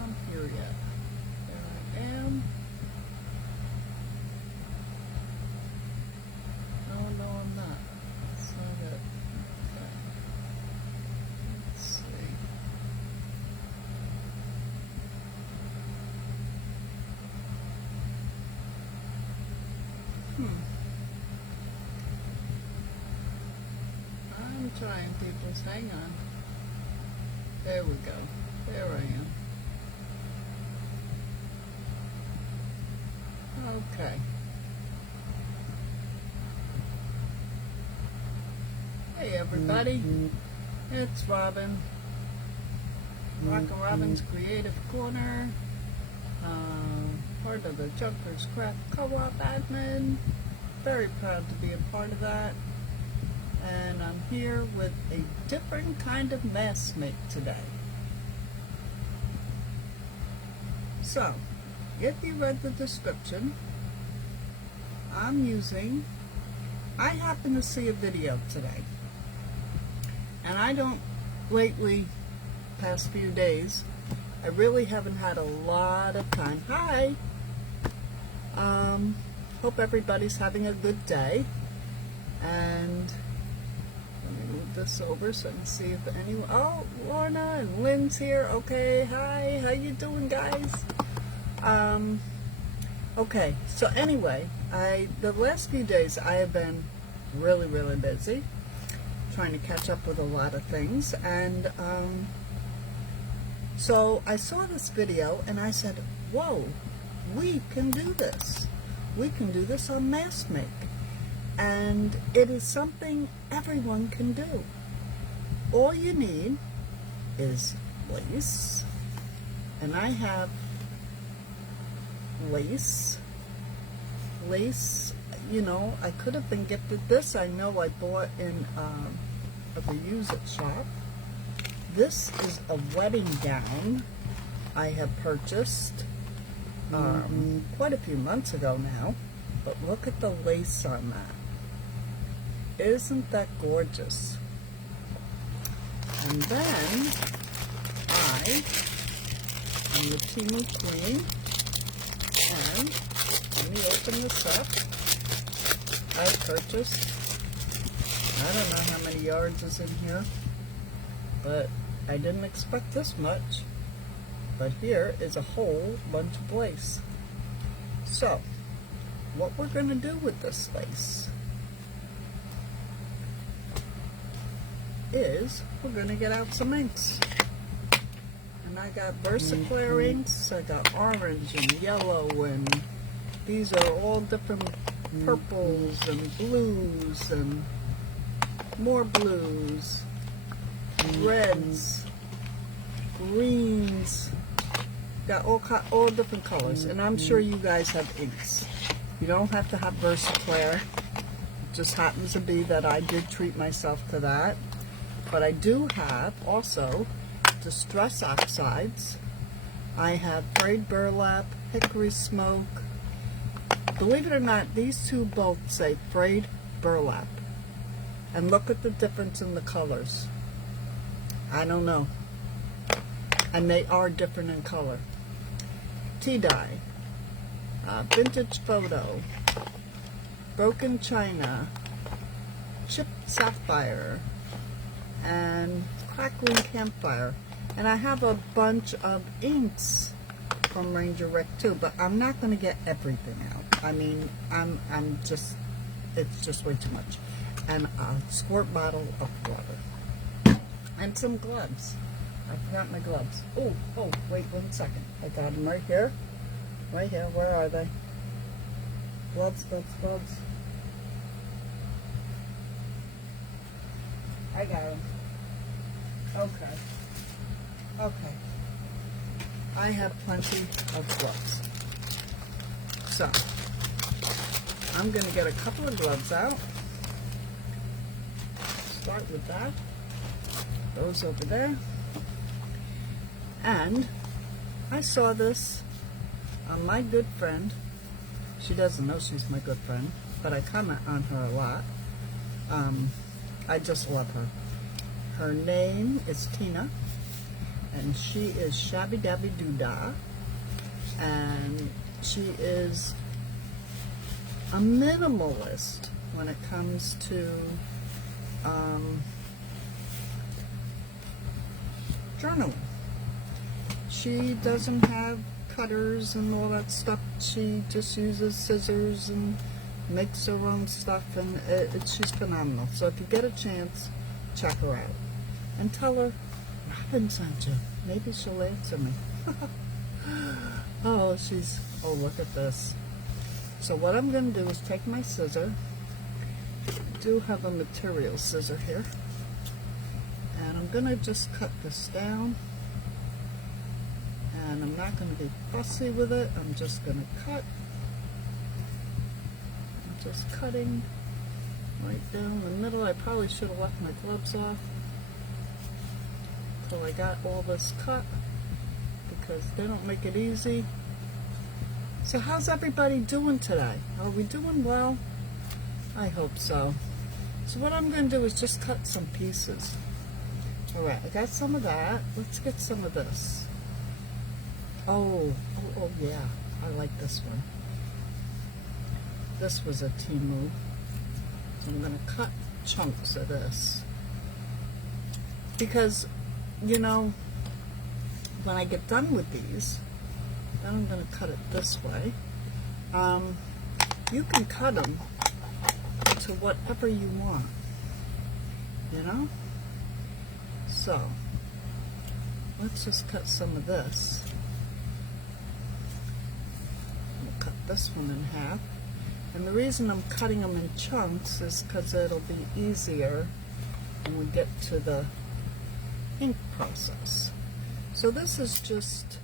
come here yet. There I am. Oh, no, I'm not. That's not it. Okay. Let's see. I'm trying, peoples. Hang on. There we go. There I am. Okay. Hey everybody, it's Robin. Rockin' Robin's Creative Corner. Part of the Junkers Craft Co-op admin. Very proud to be a part of that. And I'm here with a different kind of mask make today. So, if you read the description, I happened to see a video today. And I don't, lately, past few days, I really haven't had a lot of time. Hi! Hope everybody's having a good day. And let me move this over so I can see if anyone, oh, Lorna and Lynn's here. Okay, hi, how you doing, guys? Okay, so anyway, the last few days I have been really, really busy trying to catch up with a lot of things, and so I saw this video and I said, whoa, we can do this. We can do this on Mask Make. And it is something everyone can do. All you need is lace, and I have lace, you know, I could have been gifted this. I know I bought in a reuse it shop. This is a wedding gown I have purchased quite a few months ago now, but look at the lace on that. Isn't that gorgeous? And then I am the Timu Queen, and let me open this up. I purchased, I don't know how many yards is in here, but I didn't expect this much. But here is a whole bunch of lace. So, what we're going to do with this lace is we're going to get out some inks. And I got Versaclear inks, I got orange and yellow, and these are all different purples and blues and more blues, reds, greens, got all different colors. And I'm sure you guys have inks. You don't have to have Versaclear. It just happens to be that I did treat myself to that. But I do have also Distress Oxides. I have Frayed Burlap, Hickory Smoke. Believe it or not, these two both say Frayed Burlap. And look at the difference in the colors. I don't know. And they are different in color. Tea Dye, Vintage Photo, Broken China, Chipped Sapphire, and Crackling Campfire. And I have a bunch of inks from Ranger Rick too, but I'm not going to get everything out. I mean, it's just way too much. And a squirt bottle of water. And some gloves. I forgot my gloves. Oh, wait 1 second. I got them right here. Right here. Where are they? Gloves. I got them. Okay. I have plenty of gloves. So, I'm going to get a couple of gloves out. Start with that. Those over there. And I saw this on my good friend. She doesn't know she's my good friend, but I comment on her a lot. I just love her. Her name is Tina, and she is Shabby Dabby Doodah, and she is a minimalist when it comes to journaling. She doesn't have cutters and all that stuff. She just uses scissors and makes her own stuff, and she's phenomenal. So if you get a chance, check her out and tell her Robin sent you. Maybe she'll answer me. Oh, look at this. So what I'm going to do is take my scissor. I do have a material scissor here, and I'm going to just cut this down. And I'm not going to be fussy with it. I'm just going to cut. I'm just cutting right down the middle. I probably should have left my gloves off until I got all this cut, because they don't make it easy. So how's everybody doing today? Are we doing well? I hope so. So what I'm going to do is just cut some pieces. Alright, I got some of that. Let's get some of this. Oh yeah, I like this one. This was a Temu. So I'm going to cut chunks of this. Because, you know, when I get done with these, then I'm going to cut it this way. You can cut them to whatever you want, you know? So, let's just cut some of this. We'll cut this one in half. And the reason I'm cutting them in chunks is because it'll be easier when we get to the ink process. So this is just,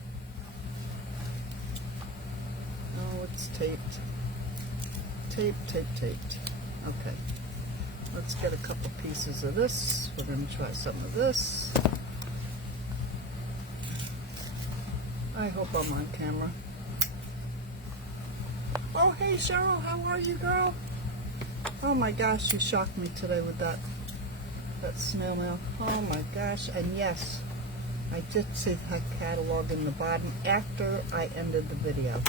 oh, it's taped. Taped. Okay. Let's get a couple pieces of this. We're going to try some of this. I hope I'm on camera. Oh, hey Cheryl, how are you, girl? Oh my gosh, you shocked me today with that snail mail. Oh my gosh, and yes, I did see that catalog in the bottom after I ended the video.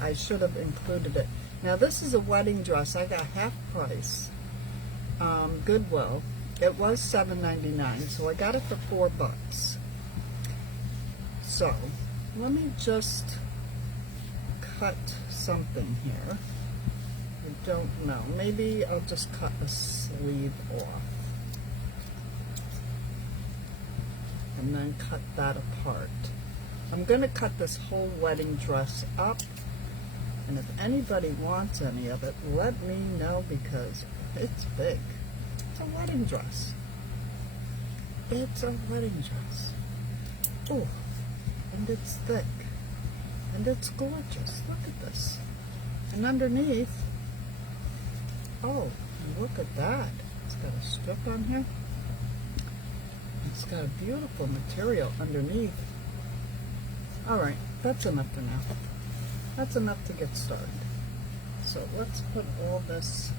I should have included it. Now this is a wedding dress. I got half price. Goodwill. It was $7.99, so I got it for $4. So let me just cut something here. I don't know. Maybe I'll just cut a sleeve off and then cut that apart. I'm going to cut this whole wedding dress up, and if anybody wants any of it, let me know, because it's big. It's a wedding dress. It's a wedding dress. Oh, and it's thick. And it's gorgeous. Look at this. And underneath, oh, look at that. It's got a strip on here. It's got a beautiful material underneath. Alright, that's enough for now. That's enough to get started. So let's put all this,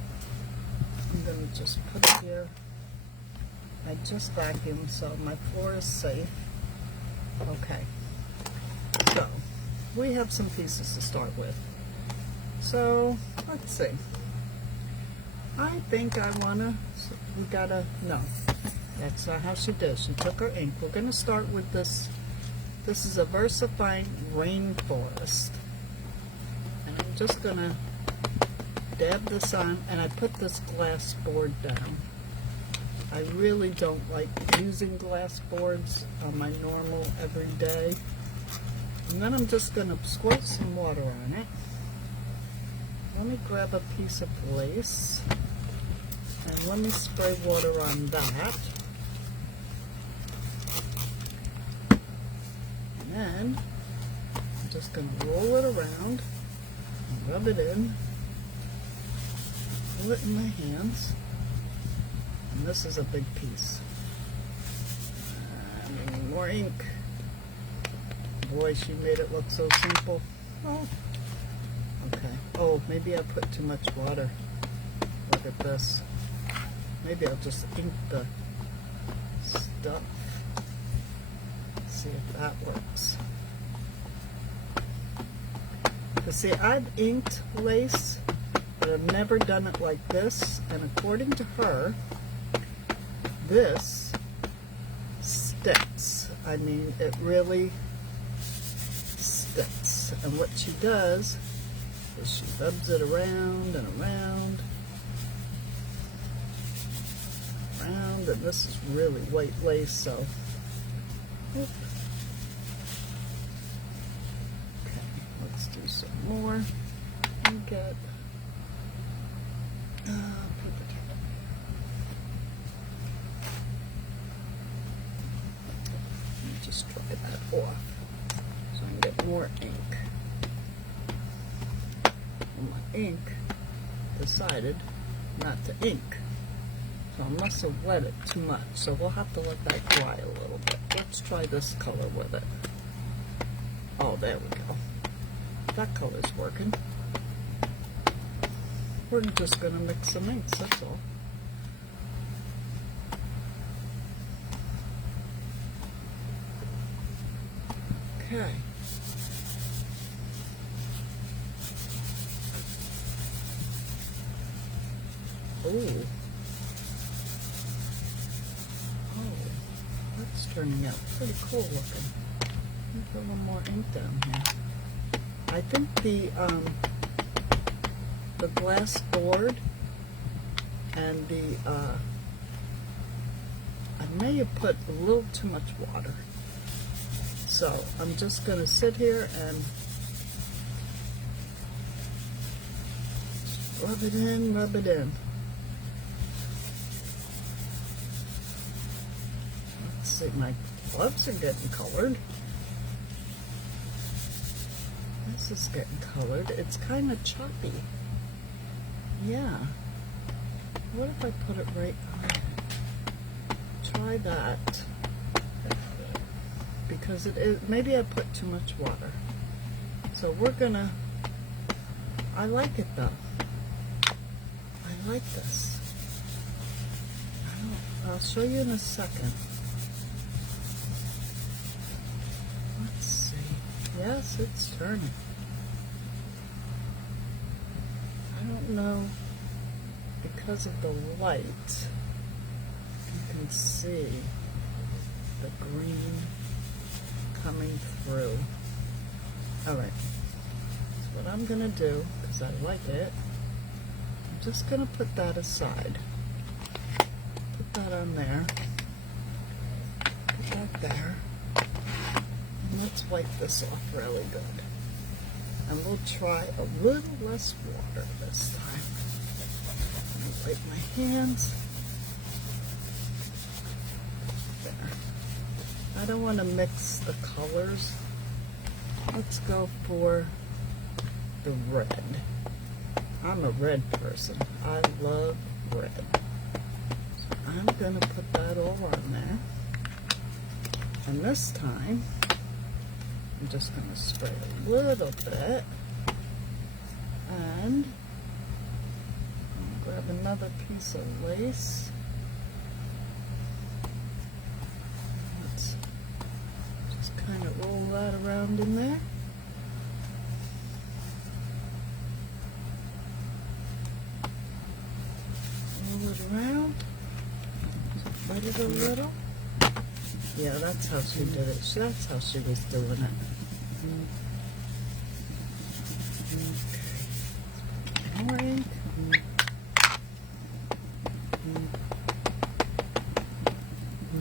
I'm going to just put it here. I just vacuumed, so my floor is safe. Okay. So, we have some pieces to start with. So, let's see. I think I want to, no. That's not how she did. She took her ink. We're going to start with this. This is a VersaFine Rainforest. And I'm just going to dab this on, and I put this glass board down. I really don't like using glass boards on my normal everyday. And then I'm just going to squirt some water on it. Let me grab a piece of lace, and let me spray water on that. And then I'm just going to roll it around, rub it in, pull it in my hands. And this is a big piece. I need more ink. Boy, she made it look so simple. Oh. Okay. Oh, maybe I put too much water. Look at this. Maybe I'll just ink the stuff. see if that works. Because see, I've inked lace, but I've never done it like this. And according to her, this sticks. I mean, it really sticks. And what she does is she rubs it around and around, and this is really white lace, so whoop. Okay, let's do some more and get paper towel. Let me just dry that off so I can get more ink. My ink decided not to ink, so I must have wet it too much, so we'll have to let that dry a little bit. Let's try this color with it. Oh, there we go. That color's working. We're just going to mix some inks, that's all. Okay. Ooh. Oh, that's turning out pretty cool looking. Put a little more ink down here. I think the glass board and I may have put a little too much water. So I'm just going to sit here and rub it in, rub it in. Let's see, my gloves are getting colored. This is getting colored. It's kind of choppy. Yeah. What if I put it right on? Try that. Because it is, maybe I put too much water. So we're gonna, I like it though. I like this. I'll show you in a second. Let's see. Yes, it's turning. I don't know, because of the light, you can see the green coming through. Alright, so what I'm going to do, because I like it, I'm just going to put that aside. Put that on there. Put that there. And let's wipe this off really good. And we'll try a little less water this time. I'm going to wipe my hands. There. I don't want to mix the colors. Let's go for the red. I'm a red person. I love red. So I'm going to put that all on there. And this time, I'm just going to spray a little bit. And I'll grab another piece of lace. Let's just kind of roll that around in there. Roll it around. Spread it a little. Yeah, that's how she did it. That's how she was doing it. Okay. More ink.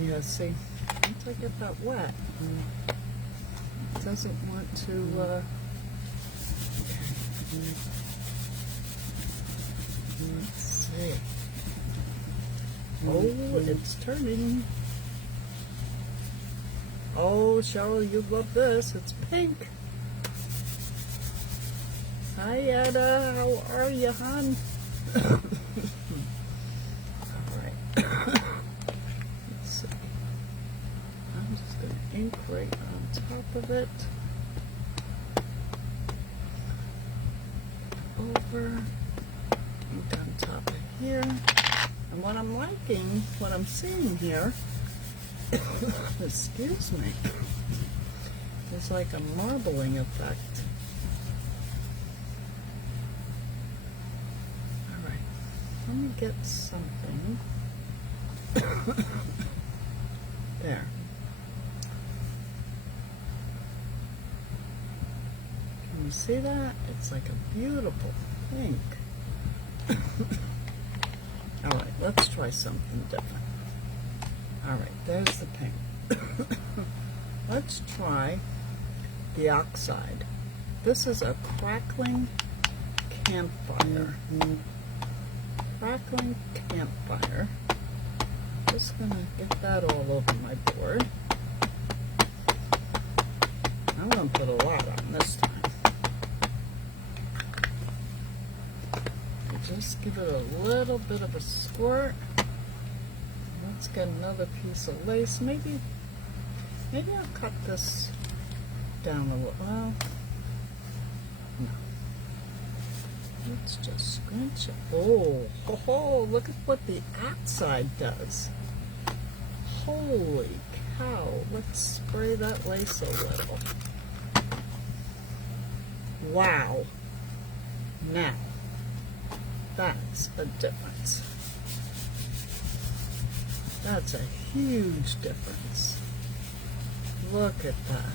Yeah, see, once I get that wet, it doesn't want to, let's see. Oh, it's turning. Oh, Cheryl, you love this. It's pink. Hi, Etta. How are you, hon? Alright. Let's see. I'm just going to ink right on top of it. Over. Ink on top of here. And what I'm liking, what I'm seeing here, Excuse me. It's like a marbling effect. Alright, let me get something. There. Can you see that? It's like a beautiful pink. Alright, let's try something different. Alright, there's the pink. Let's try the oxide. This is a crackling campfire. Crackling campfire. Just gonna get that all over my board. I'm gonna put a lot on this time. Just give it a little bit of a squirt. Let's get another piece of lace. Maybe I'll cut this down a little. Well, no. Let's just scrunch it. Oh, look at what the outside does. Holy cow. Let's spray that lace a little. Wow. Now, that's a difference. That's a huge difference. Look at that.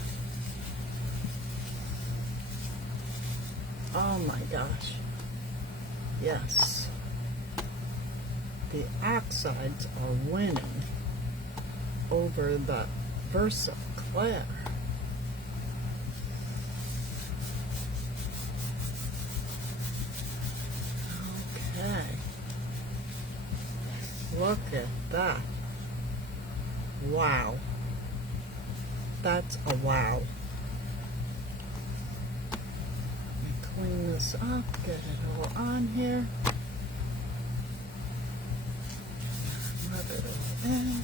Oh my gosh. Yes. The oxides are winning over the Versa Claire. Okay. Look at that. Wow. That's a wow. Clean this up, get it all on here. Rub it all in.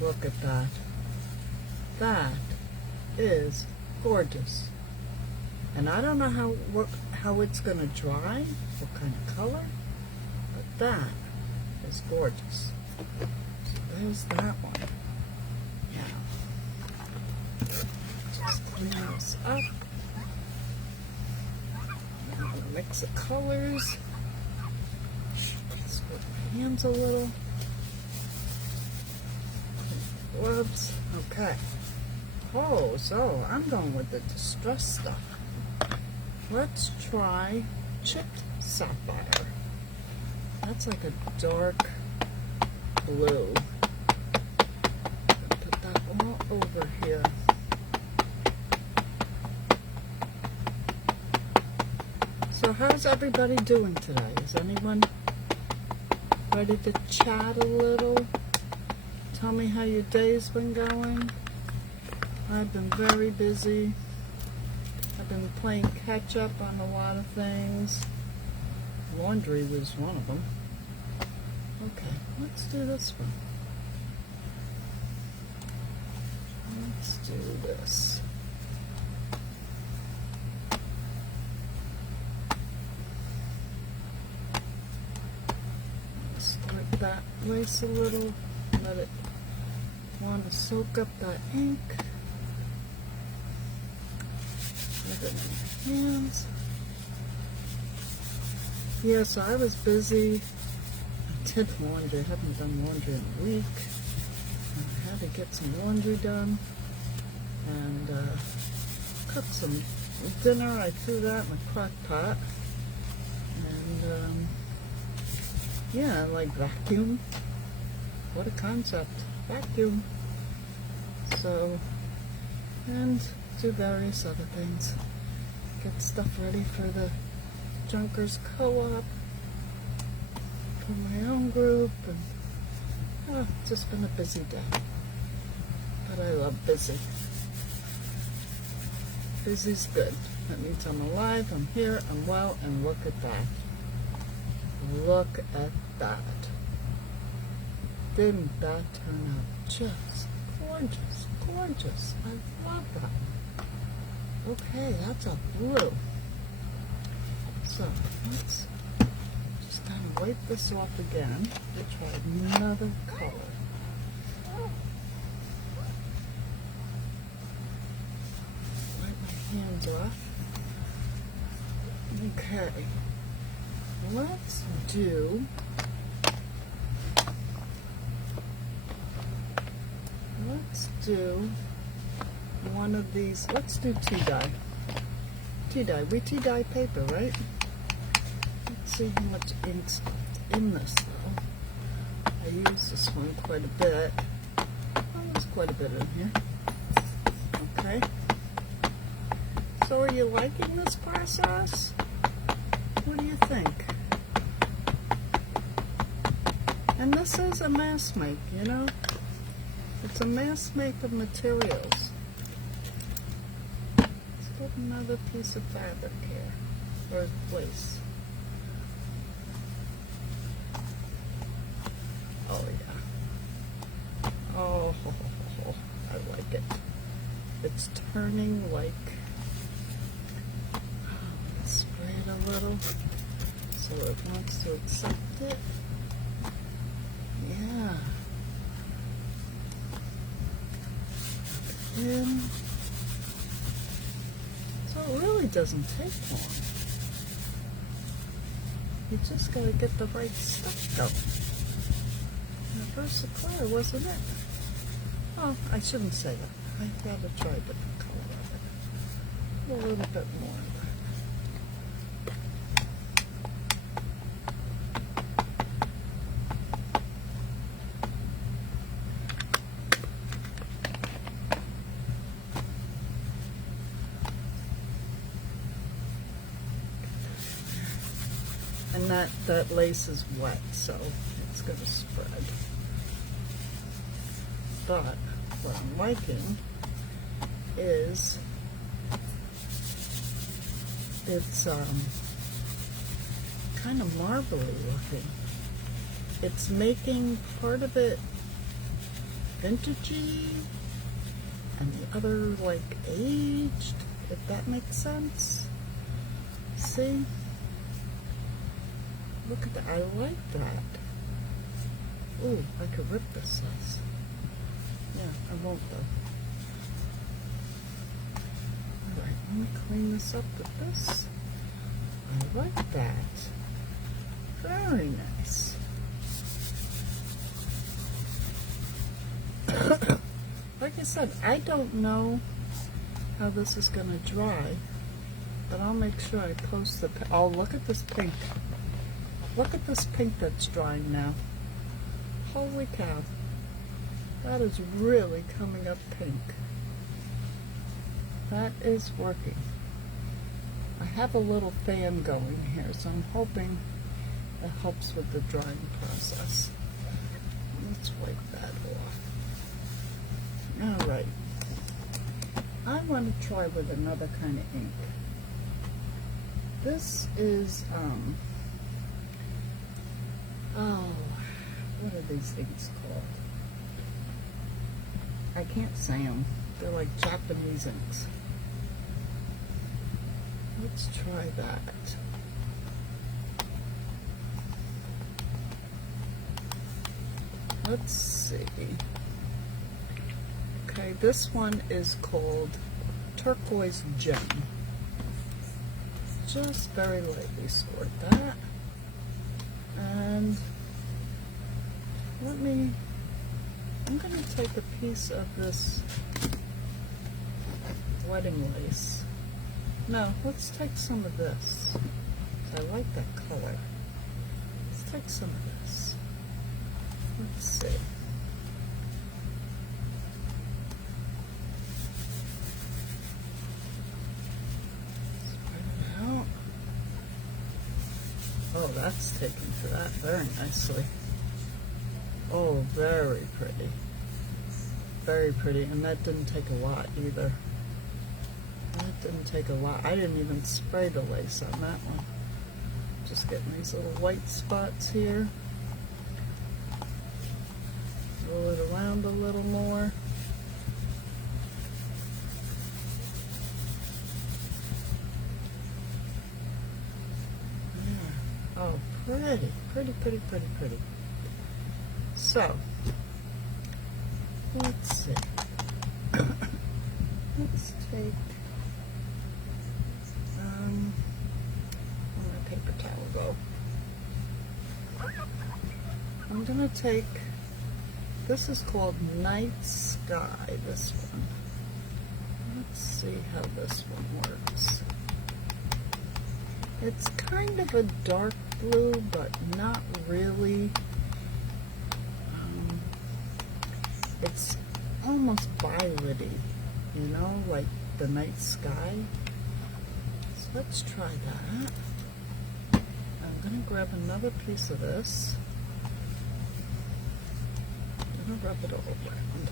Look at that. That is gorgeous. And I don't know how it's going to dry, what kind of color, but that is gorgeous. So there's that one. Now, just clean this up. I'm going to mix the colors. Squirt my hands a little. Gloves. Okay. Oh, so I'm going with the distress stuff. Let's try chipped sapphire. That's like a dark blue. Put that all over here. So how's everybody doing today? Is anyone ready to chat a little? Tell me how your day's been going. I've been very busy. I've been playing catch up on a lot of things. Laundry was one of them. Okay, let's do this one. Let's do this. Start that lace a little. Let it want to soak up that ink. Rub it in my hands. Yeah, so I was busy. I did laundry. I haven't done laundry in a week. I had to get some laundry done. And cooked some dinner. I threw that in the crock pot. And yeah, like vacuum. What a concept. Vacuum. So, and do various other things. Get stuff ready for the Junkers Co-op, for my own group, and just been a busy day. But I love busy. Busy's good. That means I'm alive, I'm here, I'm well, and look at that. Look at that. Didn't that turn out just gorgeous, gorgeous. I love that. Okay, that's a blue. So let's just kind of wipe this off again. We'll try another color. comes off. Okay, let's do one of these. Let's do tea dye. Tea dye. We tea dye paper, right? Let's see how much ink's in this though. I use this one quite a bit. Oh, there's quite a bit in here. Okay. So are you liking this process? What do you think? And this is a mass make, you know? It's a mass make of materials. Let's get another piece of fabric here, or lace. Oh yeah. Oh, I like it. It's turning like, let's spray it a little so it wants to accept it. Yeah. And so it really doesn't take long. You just gotta get the right stuff going. Versaclear, wasn't it? Oh, I shouldn't say that. I've got to try a different color of it. A little bit more of that. And that lace is wet, so it's going to spread. But what I'm liking is it's kind of marbly looking. It's making part of it vintagey and the other like aged, if that makes sense. See? Look at that. I like that. Ooh, I could rip this size. Yeah, I won't though. Alright, let me clean this up with this. I like that. Very nice. Like I said, I don't know how this is going to dry, but I'll make sure I post the... Oh, look at this pink. Look at this pink that's drying now. Holy cow. That is really coming up pink. That is working. I have a little fan going here, so I'm hoping it helps with the drying process. Let's wipe that off. Alright. I want to try with another kind of ink. This is, what are these things called? I can't say them. They're like Japanese inks. Let's try that. Let's see. Okay, this one is called Turquoise Gem. Just very lightly squirt that. And I'm going to take a piece of this wedding lace. No, let's take some of this. I like that color. Let's take some of this. Let's see. Spread it out. Oh, that's taken to that very nicely. Oh, very pretty. Very pretty. And that didn't take a lot either. That didn't take a lot. I didn't even spray the lace on that one. Just getting these little white spots here. Roll it around a little more. Yeah. Oh, pretty. Pretty, pretty, pretty, pretty. So, let's see. Let's take gonna take, this is called Night Sky, this one. Let's see how this one works. It's kind of a dark blue, but not really. It's almost violet-y, you know, like the night sky. So let's try that. I'm going to grab another piece of this. I'm going to rub it all around.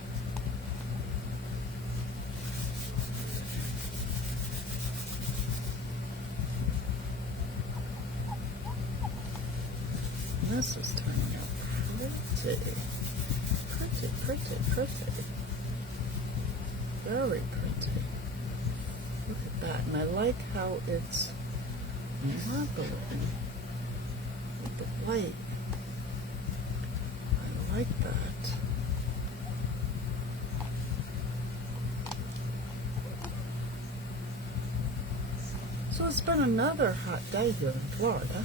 This is turning out pretty. Pretty. Very pretty. Look at that. And I like how it's marbling with the white. I like that. So it's been another hot day here in Florida.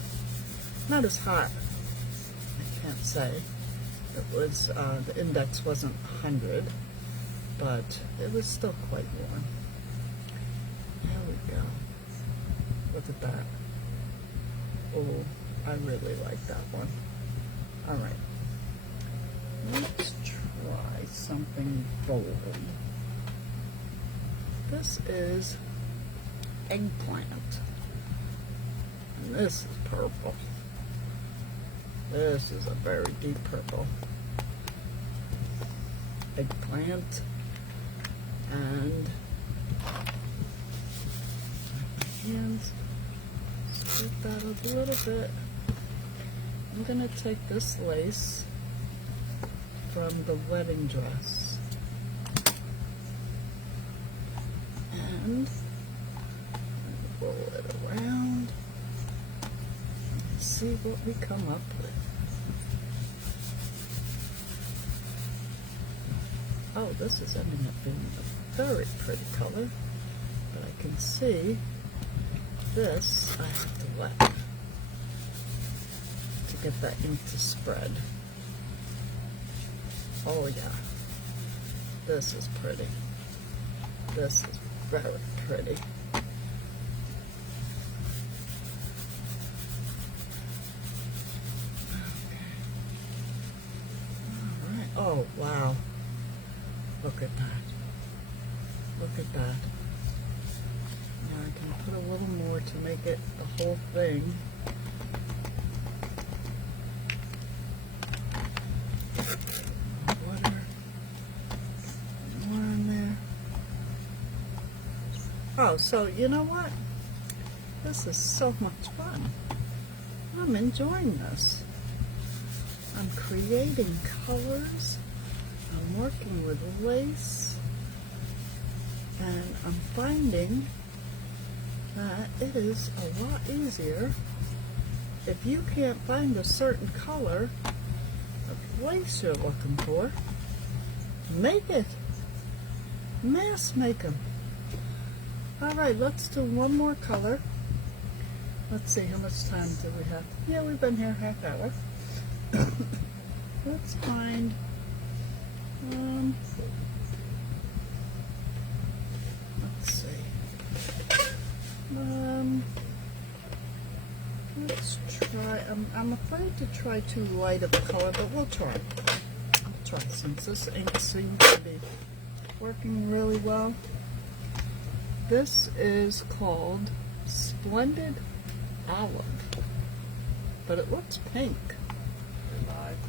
Not as hot, I can't say. It was, the index wasn't 100, but it was still quite warm. There we go. Look at that. Oh, I really like that one. Alright. Let's try something bold. This is eggplant. And this is purple. This is a very deep purple. Eggplant. And my hands, spread that a little bit. I'm going to take this lace from the wedding dress and roll it around and see what we come up with. Oh, this is ending up being a very pretty color, but I can see this I have to wet to get that ink to spread. Oh yeah, this is pretty. This is very pretty. Alright, oh wow. Look at that. Look at that. Now I can put a little more to make it the whole thing. Water. More in there. Oh, so you know what? This is so much fun. I'm enjoying this. I'm creating colors. I'm working with lace, and I'm finding that it is a lot easier if you can't find a certain color of lace you're looking for. Make it. Mass make them. Alright, let's do one more color. Let's see, how much time do we have? Yeah, we've been here half hour. Let's find let's see. Let's try. I'm afraid to try too light of a color, but we'll try. I'll try since this ink seems to be working really well. This is called Splendid Olive, but it looks pink.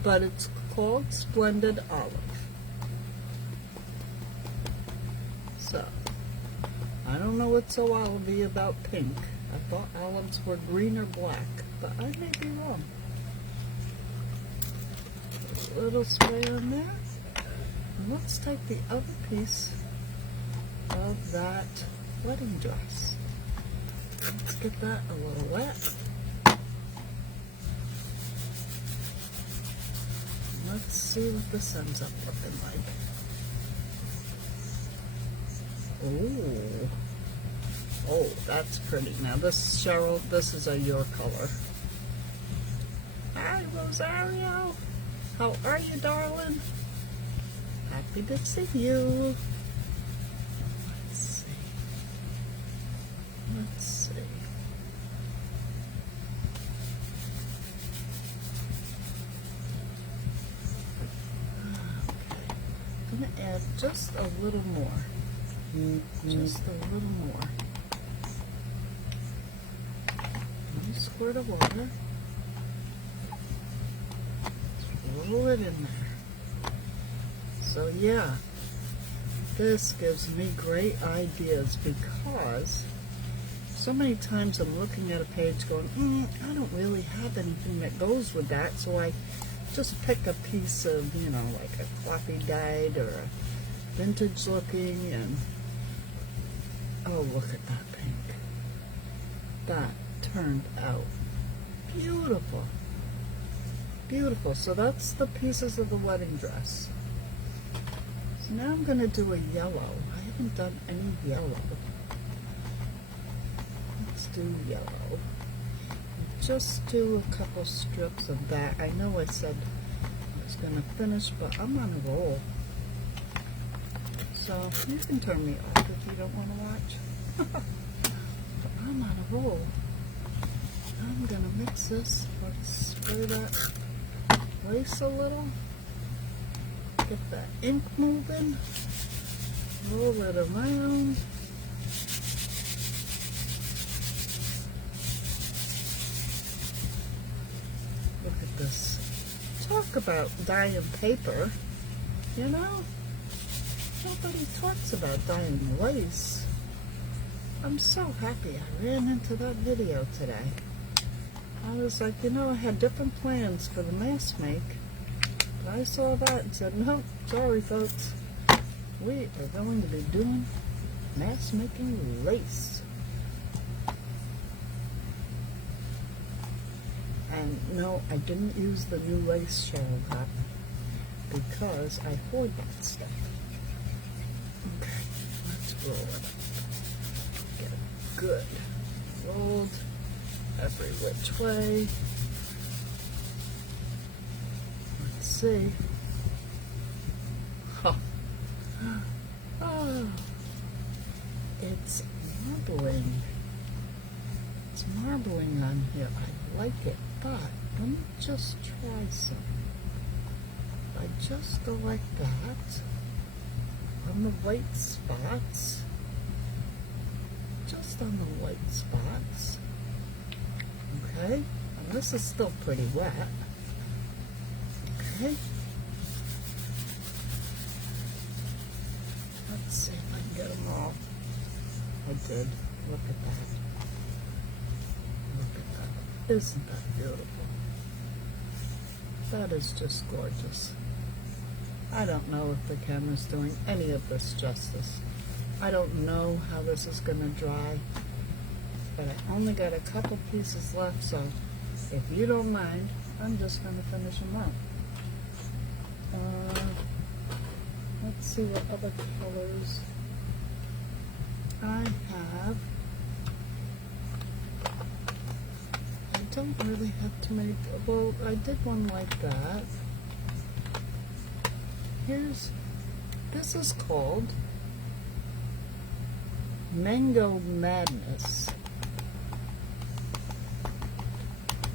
But it's called Splendid Olive. So, I don't know what's so olivey about pink. I thought olives were green or black, but I may be wrong. A little spray on there. And let's take the other piece of that wedding dress. Let's get that a little wet. Let's see what this ends up looking like. Ooh. Oh, that's pretty. Now this, Cheryl, this is your color. Hi, Rosario. How are you, darling? Happy to see you. Let's see. Let's see. Okay. I'm going to add just a little more. Just a little more. One squirt of water. Roll it in there. So yeah, this gives me great ideas because so many times I'm looking at a page going, I don't really have anything that goes with that, so I just pick a piece of, you know, like a coffee dyed or a vintage looking, and oh, look at that pink. That turned out beautiful. Beautiful. So that's the pieces of the wedding dress. So now I'm going to do a yellow. I haven't done any yellow. Let's do yellow. Just do a couple strips of that. I know I said I was going to finish, but I'm on a roll. So you can turn me off if you don't want to watch. But I'm on a roll. I'm going to mix this. Let's spray that lace a little. Get that ink moving. Roll it around. Look at this. Talk about dyeing paper. You know? Nobody talks about dyeing lace. I'm so happy I ran into that video today. I was like, you know, I had different plans for the mask make, but I saw that and said, no, sorry folks, we are going to be doing mask making lace. And no, I didn't use the new lace shadow cotton because I hoard that stuff. Okay, let's roll it up. Get it good rolled every which way. Let's see. Huh. Oh, it's marbling. It's marbling on here. I like it, but let me just try some. I just go like that on the white spots. Just on the white spots. Okay, and this is still pretty wet. Okay. Let's see if I can get them all. I did. Look at that. Look at that. Isn't that beautiful? That is just gorgeous. I don't know if the camera's doing any of this justice. I don't know how this is going to dry. But I only got a couple pieces left, so if you don't mind, I'm just going to finish them up. Let's see what other colors I have. I don't really have to make, well, I did one like that. This is called Mango Madness.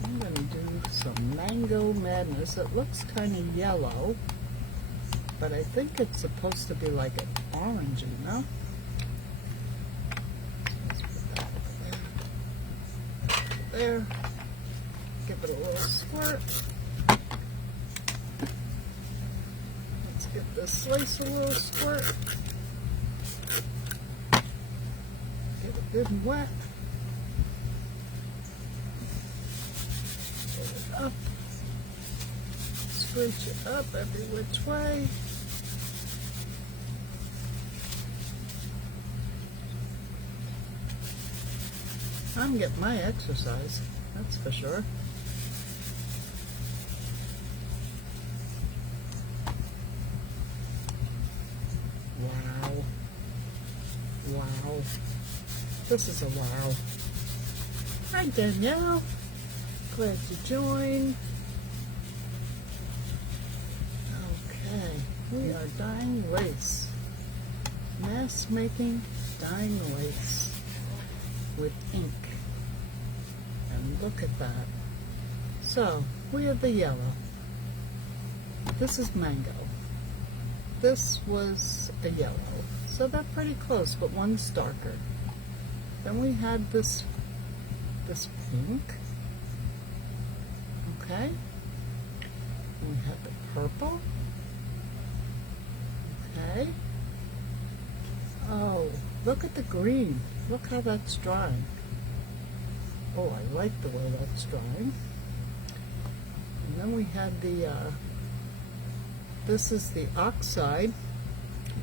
I'm going to do some Mango Madness. It looks kind of yellow, but I think it's supposed to be like an orange, you know? Let's put that over there. Give it a little squirt. Let's give this lace a little squirt. Get it good and wet. Up, scrunch it up every which way. I'm getting my exercise, that's for sure. Wow. Wow. This is a wow. Hi, Danielle. Glad you joined. Okay, we are dyeing lace. Mass making dyeing lace with ink. And look at that. So, we have the yellow. This is mango. This was a yellow. So they're pretty close, but one's darker. Then we had this pink. Okay. We had the purple. Okay. Oh, look at the green. Look how that's drying. Oh, I like the way that's drying. And then we had the, this is the oxide,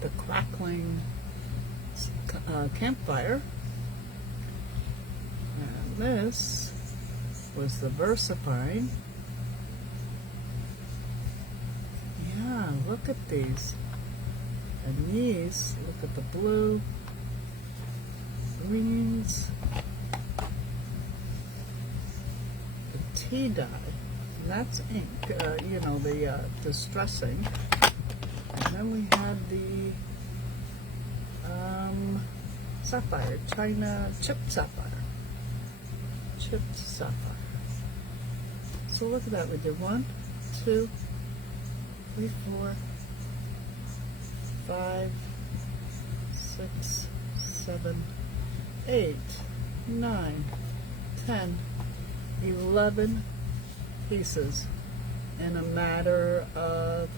the crackling campfire. And this was the VersaFine. Yeah, look at these. And these, look at the blue, greens, the tea dye, and that's ink, you know, the distressing. And then we had the sapphire, China chipped sapphire. Chipped sapphire. So look at that, we did 1, 2, 3, 4, 5, 6, 7, 8, 9, 10, 11 pieces in a matter of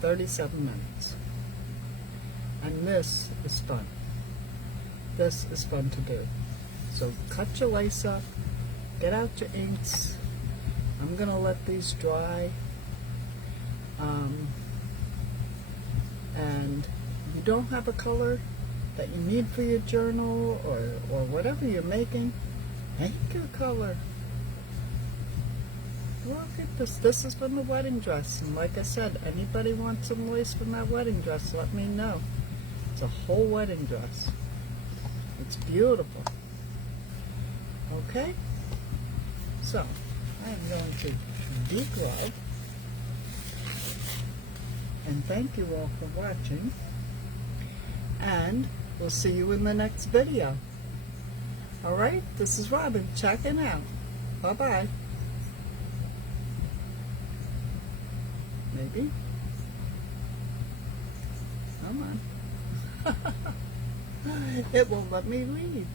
37 minutes. And this is fun. This is fun to do. So cut your lace up, get out your inks. I'm gonna let these dry. And you don't have a color that you need for your journal or whatever you're making, make your color. Look at this. This is from the wedding dress. And like I said, anybody wants some lace from that wedding dress, let me know. It's a whole wedding dress. It's beautiful. Okay? So, I'm going to deglove. And thank you all for watching. And we'll see you in the next video. Alright, this is Robin checking out. Bye-bye. Maybe. Come on. It won't let me leave.